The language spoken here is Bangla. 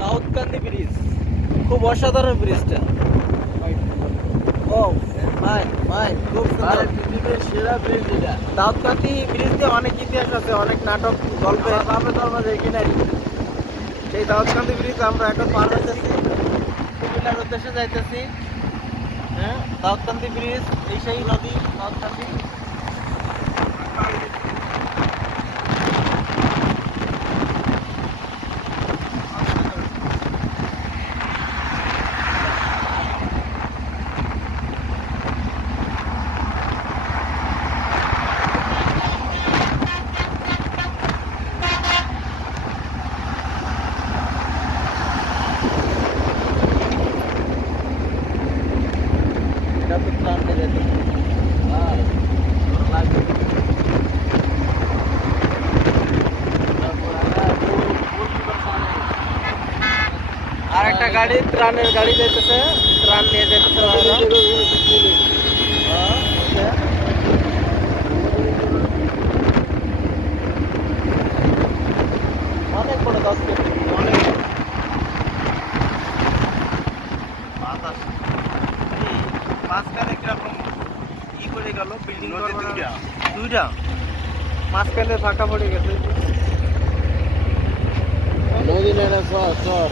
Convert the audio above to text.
দাউদকান্দি ব্রিজ খুব অসাধারণ ব্রিজটা। ও ভাই ভাই খুব সুন্দর। পৃথিবীর সেরা ব্রিজ এটা। দাউদকান্দি ব্রিজ দিয়ে অনেক ইতিহাস আছে, অনেক নাটক গল্পে। বাপে তো আমরা দেখি নাই। সেই দাউদকান্দি ব্রিজ আমরা এখন পার হইতেছি, কুমিল্লার উদ্দেশ্যে যাইতেছি। হ্যাঁ, দাউদকান্দি ব্রিজ, এই সেই নদী দাউদকান্দি। এটা তো ত্রাণ নিয়ে যাইতেছি। আর একটা গাড়ি, ত্রাণের গাড়ি যাইতেছে, ত্রাণ নিয়ে যাইতেছে ওরা। অনেক বড় 10 ফিট, অনেক বড়। বাতাস এই মাঝখানে কিরকম ই করে গেল, বিল্ডিং দুইটা মাঝখানে ফাঁকা পড়ে গেছে। নদী না চর